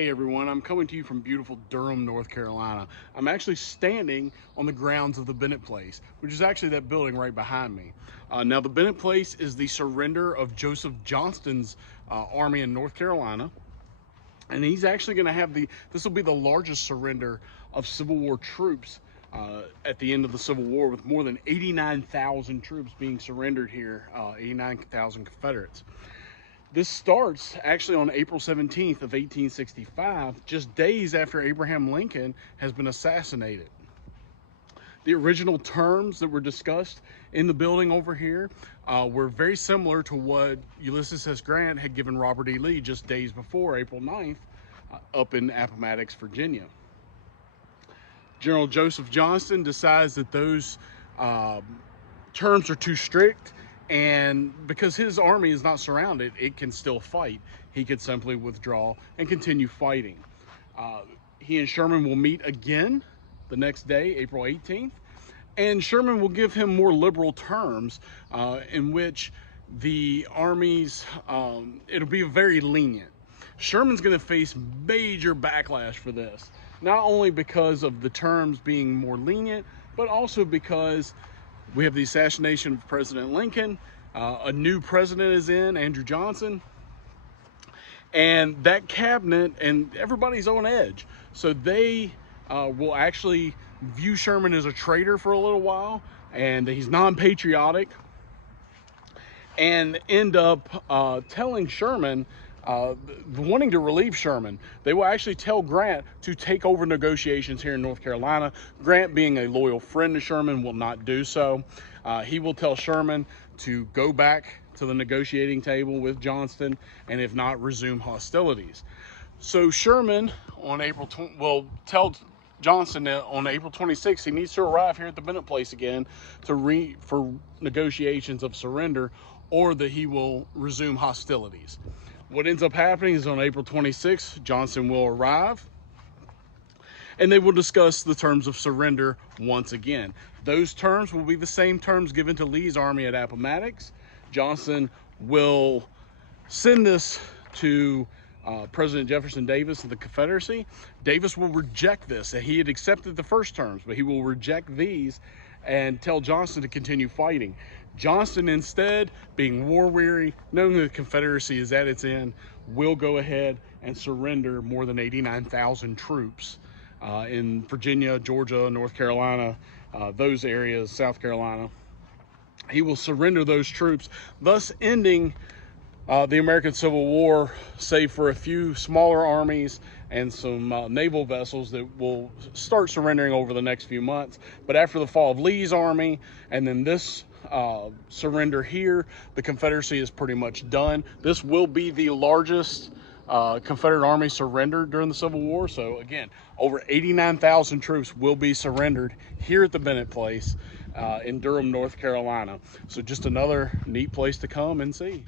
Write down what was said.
Hey everyone, I'm coming to you from beautiful Durham, North Carolina. I'm actually standing on the grounds of the Bennett Place, which is actually that building right behind me. Now the Bennett Place is the surrender of Joseph Johnston's army in North Carolina. And he's actually going to have this will be the largest surrender of Civil War troops at the end of the Civil War, with more than 89,000 troops being surrendered here, 89,000 Confederates. This starts actually on April 17th of 1865, just days after Abraham Lincoln has been assassinated. The original terms that were discussed in the building over here were very similar to what Ulysses S. Grant had given Robert E. Lee just days before, April 9th, up in Appomattox, Virginia. General Joseph Johnston decides that those terms are too strict, and because his army is not surrounded, it can still fight. He could simply withdraw and continue fighting. He and Sherman will meet again the next day, April 18th, and Sherman will give him more liberal terms in which the armies, it'll be very lenient. Sherman's going to face major backlash for this, not only because of the terms being more lenient, but also because we have the assassination of President Lincoln. A new president is in, Andrew Johnson. And that cabinet and everybody's on edge. So they will actually view Sherman as a traitor for a little while, and that he's non-patriotic, and end up telling Sherman, wanting to relieve Sherman. They will actually tell Grant to take over negotiations here in North Carolina. Grant, being a loyal friend to Sherman, will not do so. He will tell Sherman to go back to the negotiating table with Johnston, and if not, resume hostilities. So Sherman will tell Johnston that on April 26th he needs to arrive here at the Bennett Place again for negotiations of surrender, or that he will resume hostilities. What ends up happening is on April 26th, Johnston will arrive, and they will discuss the terms of surrender once again. Those terms will be the same terms given to Lee's army at Appomattox. Johnston will send this to President Jefferson Davis of the Confederacy. Davis will reject this. He had accepted the first terms, but he will reject these and tell Johnston to continue fighting. Johnston, instead, being war weary, knowing that the Confederacy is at its end, will go ahead and surrender more than 89,000 troops in Virginia, Georgia, North Carolina, those areas, South Carolina. He will surrender those troops, thus ending the American Civil War, save for a few smaller armies and some naval vessels that will start surrendering over the next few months. But after the fall of Lee's army and then this surrender here, the Confederacy is pretty much done. This will be the largest Confederate army surrendered during the Civil War. So again, over 89,000 troops will be surrendered here at the Bennett Place in Durham, North Carolina. So just another neat place to come and see.